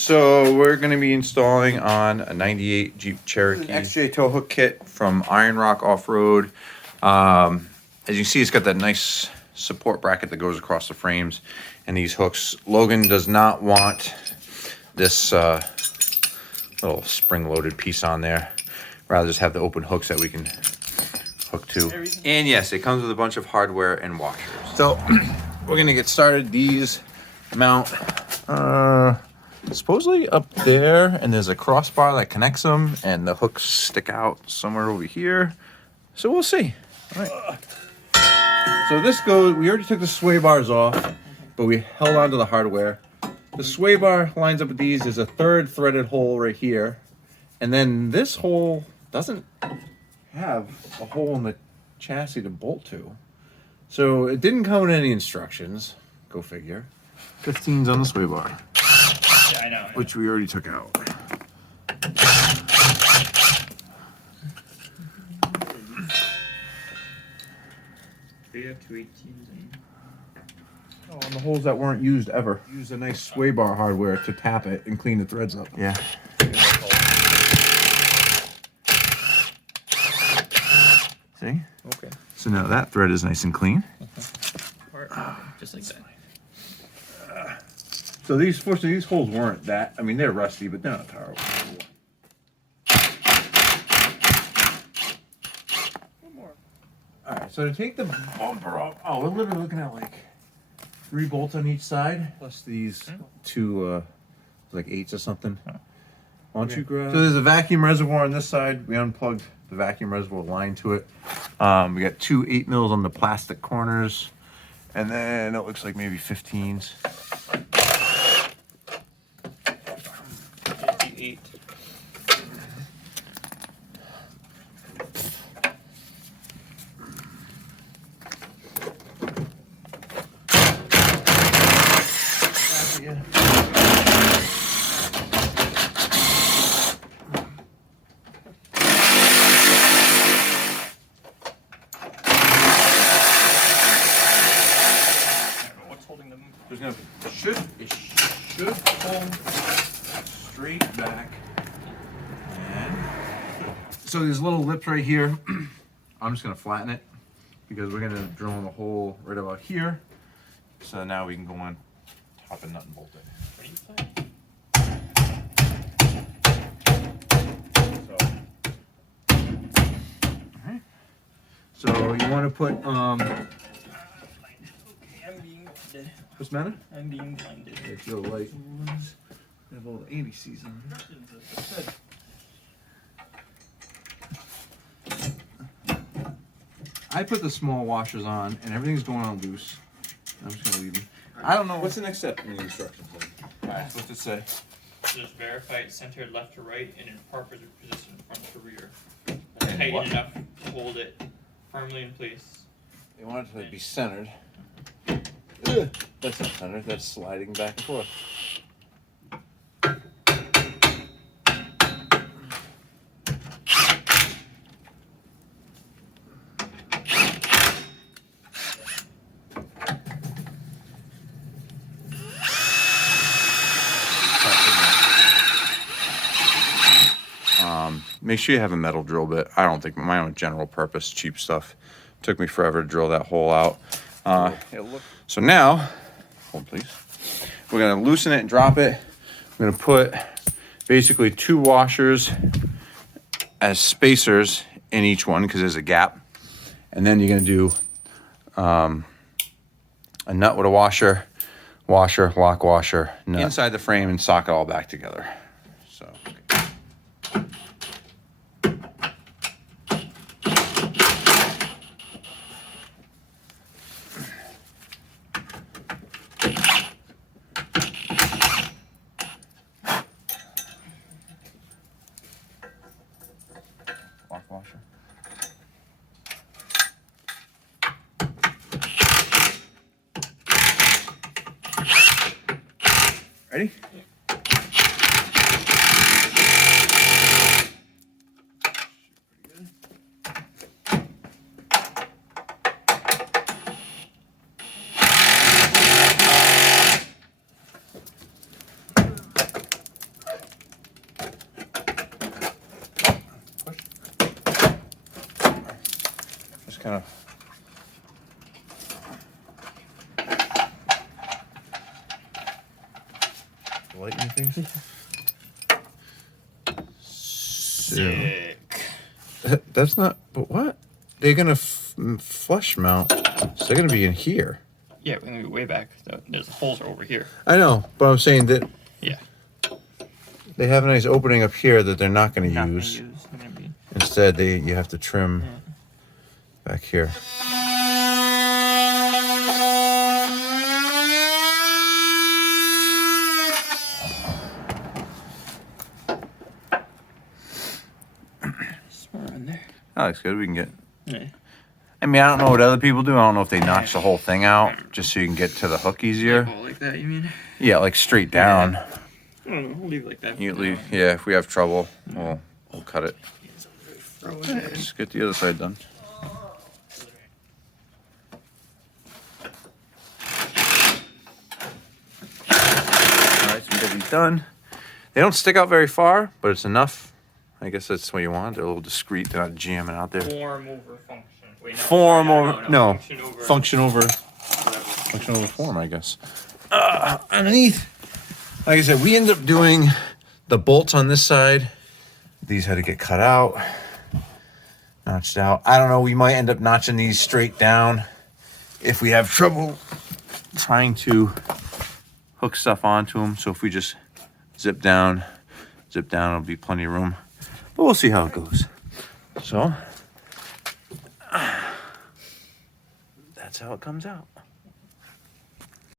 So we're going to be installing on a 98 Jeep Cherokee XJ tow hook kit from Iron Rock Off-Road. As you can see, it's got that nice support bracket that goes across the frames and these hooks. Logan does not want this little spring-loaded piece on there. Rather just have the open hooks that we can hook to. And yes, it comes with a bunch of hardware and washers. So we're going to get started. These mount supposedly up there, and there's a crossbar that connects them, and the hooks stick out somewhere over here. So we'll see. All right. So this goes, we already took the sway bars off, but we held on to the hardware. The sway bar lines up with these. There's a third threaded hole right here. And then this hole doesn't have a hole in the chassis to bolt to. So it didn't come with any instructions. Go figure. 15's on the sway bar. Yeah, I know. Which we already took out. We have 218s in. Oh, on the holes that weren't used ever. Use a nice sway bar hardware to tap it and clean the threads up. Yeah. See? Okay. So now that thread is nice and clean. Just like that. So fortunately, these holes weren't that. I mean, they're rusty, but they're not terrible. One more. All right, so to take the bumper off, we're literally looking at like 3 bolts on each side, plus these two, like 8s or something. Why don't you grab? So there's a vacuum reservoir on this side. We unplugged the vacuum reservoir line to it. We got 2 8mm on the plastic corners, and then it looks like maybe 15s. 58. It should pull straight back. And so these little lips right here, I'm just gonna flatten it because we're gonna drill in a hole right about here. So now we can go on top and nut and bolt it. Alright. So you wanna put I'm being blinded. what's the matter? I'm being blinded. It's your light ones. They have all the ABCs on them. I put the small washers on, and everything's going on loose. I'm just gonna leave them. I don't know. What's the next step in the instructions? Alright, what's it say? Just verify it's centered left to right and in proper position front to rear. And Tighten what? enough to hold it firmly in place. They want it to be centered. Ugh, that's not centered. That's sliding back and forth. Make sure you have a metal drill bit. I don't think my own general purpose, cheap stuff. Took me forever to drill that hole out. So now, hold please. We're gonna loosen it and drop it. I'm gonna put basically 2 washers as spacers in each one because there's a gap. And then you're gonna do a nut with a washer, lock washer, nut inside the frame and sock it all back together. So. Okay. Washer. Ready? just kind of. Light in your face. Sick. That's not. But what? They're gonna flush mount. So they're gonna be in here. Yeah, we're gonna be way back. There's the holes are over here. I know, but I'm saying that Yeah. they have a nice opening up here that they're not gonna use. They're gonna be... Instead, you have to trim back here. Somewhere in there. That looks good. We can get. Yeah. I mean, I don't know what other people do. I don't know if they notch the whole thing out just so you can get to the hook easier. Oh, like that, you mean? Yeah, like straight down. I don't know. We'll leave it like that. You leave. Yeah, if we have trouble, we'll cut it. Throw it in. Just get the other side done. Alright, so we get these done. They don't stick out very far, but it's enough. I guess that's what you want. They're a little discreet. They're not jamming out there. Form over function. Wait, no. Form over... No. Function over... Function over form, I guess. Underneath. Like I said, we ended up doing the bolts on this side. These had to get cut out. Notched out. I don't know. We might end up notching these straight down if we have trouble trying to hook stuff onto them. So if we just zip down, it'll be plenty of room. But we'll see how it goes. So that's how it comes out.